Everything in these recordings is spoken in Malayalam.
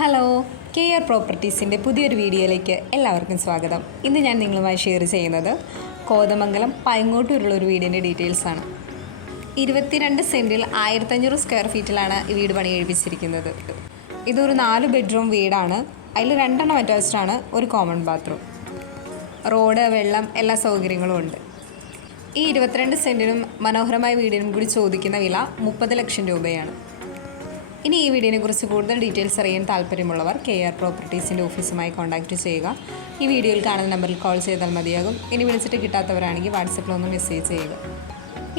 ഹലോ, കെയർ പ്രോപ്പർട്ടീസിൻ്റെ പുതിയൊരു വീഡിയോയിലേക്ക് എല്ലാവർക്കും സ്വാഗതം. ഇന്ന് ഞാൻ നിങ്ങളുമായി ഷെയർ ചെയ്യുന്നത് കോതമംഗലം പൈങ്ങോട്ടൂരുള്ള ഒരു വീടിൻ്റെ ഡീറ്റെയിൽസാണ്. 22 സെൻറ്റിൽ 1500 സ്ക്വയർ ഫീറ്റിലാണ് ഈ വീട് പണി കഴിപ്പിച്ചിരിക്കുന്നത്. ഇതൊരു 4 ബെഡ്റൂം വീടാണ്. അതിൽ 2 അറ്റാച്ച്ഡ് ആണ്, ഒരു കോമൺ ബാത്റൂം. റോഡ്, വെള്ളം, എല്ലാ സൗകര്യങ്ങളും ഉണ്ട്. ഈ 22 സെൻറ്റിനും മനോഹരമായ വീടിനും കൂടി ചോദിക്കുന്ന വില 30 ലക്ഷം രൂപയാണ്. ഇനി ഈ വീഡിയോയെക്കുറിച്ച് കൂടുതൽ ഡീറ്റെയിൽസ് അറിയാൻ താല്പര്യമുള്ളവർ കെയർ പ്രോപ്പർട്ടീസിൻ്റെ ഓഫീസുമായി കോൺടാക്റ്റ് ചെയ്യുക. ഈ വീഡിയോയിൽ കാണുന്ന നമ്പറിൽ കോൾ ചെയ്താൽ മതിയാകും. ഇനി വിളിച്ചിട്ട് കിട്ടാത്തവരാണെങ്കിൽ വാട്സപ്പിലൊന്ന് മെസ്സേജ് ചെയ്യുക.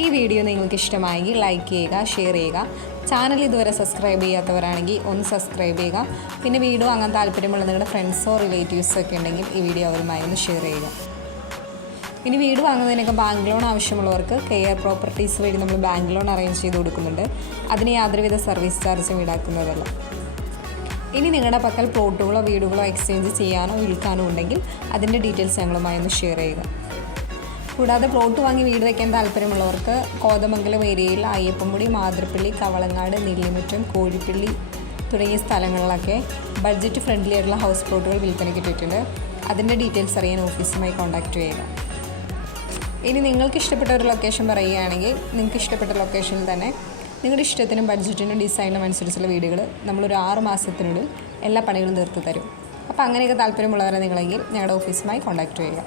ഈ വീഡിയോ നിങ്ങൾക്ക് ഇഷ്ടമായെങ്കിൽ ലൈക്ക് ചെയ്യുക, ഷെയർ ചെയ്യുക. ചാനൽ ഇതുവരെ സബ്സ്ക്രൈബ് ചെയ്യാത്തവരാണെങ്കിൽ ഒന്ന് സബ്സ്ക്രൈബ് ചെയ്യുക. പിന്നെ വീഡിയോ വാങ്ങാൻ താല്പര്യമുള്ള നിങ്ങളുടെ ഫ്രണ്ട്സോ റിലേറ്റീവ്സോ ഒക്കെ ഉണ്ടെങ്കിൽ ഈ വീഡിയോ അവരുമായി ഒന്ന് ഷെയർ ചെയ്യുക. ഇനി വീട് വാങ്ങുന്നതിനൊക്കെ ബാങ്ക് ലോൺ ആവശ്യമുള്ളവർക്ക് കെയർ പ്രോപ്പർട്ടീസ് വഴി നമ്മൾ ബാങ്ക് ലോൺ അറേഞ്ച് ചെയ്ത് കൊടുക്കുന്നുണ്ട്. അതിന് യാതൊരുവിധ സർവീസ് ചാർജും ഈടാക്കുന്നതല്ല. ഇനി നിങ്ങളുടെ പക്കൽ പ്ലോട്ടുകളോ വീടുകളോ എക്സ്ചേഞ്ച് ചെയ്യാനോ വിൽക്കാനോ ഉണ്ടെങ്കിൽ അതിൻ്റെ ഡീറ്റെയിൽസ് ഞങ്ങളുമായി ഒന്ന് ഷെയർ ചെയ്യുക. കൂടാതെ പ്ലോട്ട് വാങ്ങി വീട് വയ്ക്കാൻ താല്പര്യമുള്ളവർക്ക് കോതമംഗലം ഏരിയയിൽ അയ്യപ്പൻമുടി, മാതൃപ്പള്ളി, കവളങ്ങാട്, നെല്ലിമുറ്റം, കോഴിപ്പള്ളി തുടങ്ങിയ സ്ഥലങ്ങളിലൊക്കെ ബഡ്ജറ്റ് ഫ്രണ്ട്ലി ആയിട്ടുള്ള ഹൗസ് പ്ലോട്ടുകൾ വിൽപ്പനയ്ക്ക് ഇട്ടിട്ടുണ്ട്. അതിൻ്റെ ഡീറ്റെയിൽസ് അറിയാൻ ഓഫീസുമായി കോൺടാക്റ്റ് ചെയ്യുക. ഇനി നിങ്ങൾക്ക് ഇഷ്ടപ്പെട്ട ഒരു ലൊക്കേഷൻ പറയുകയാണെങ്കിൽ നിങ്ങൾക്ക് ഇഷ്ടപ്പെട്ട ലൊക്കേഷനിൽ തന്നെ നിങ്ങളുടെ ഇഷ്ടത്തിനും ബഡ്ജറ്റിനും ഡിസൈനും അനുസരിച്ചുള്ള വീടുകൾ നമ്മളൊരു 6 മാസത്തിനുള്ളിൽ എല്ലാ പണികളും തീർത്ത് തരും. അപ്പോൾ അങ്ങനെയൊക്കെ താല്പര്യമുള്ളവരെ നിങ്ങളെങ്കിൽ ഞങ്ങളുടെ ഓഫീസുമായി കോൺടാക്റ്റ് ചെയ്യുക.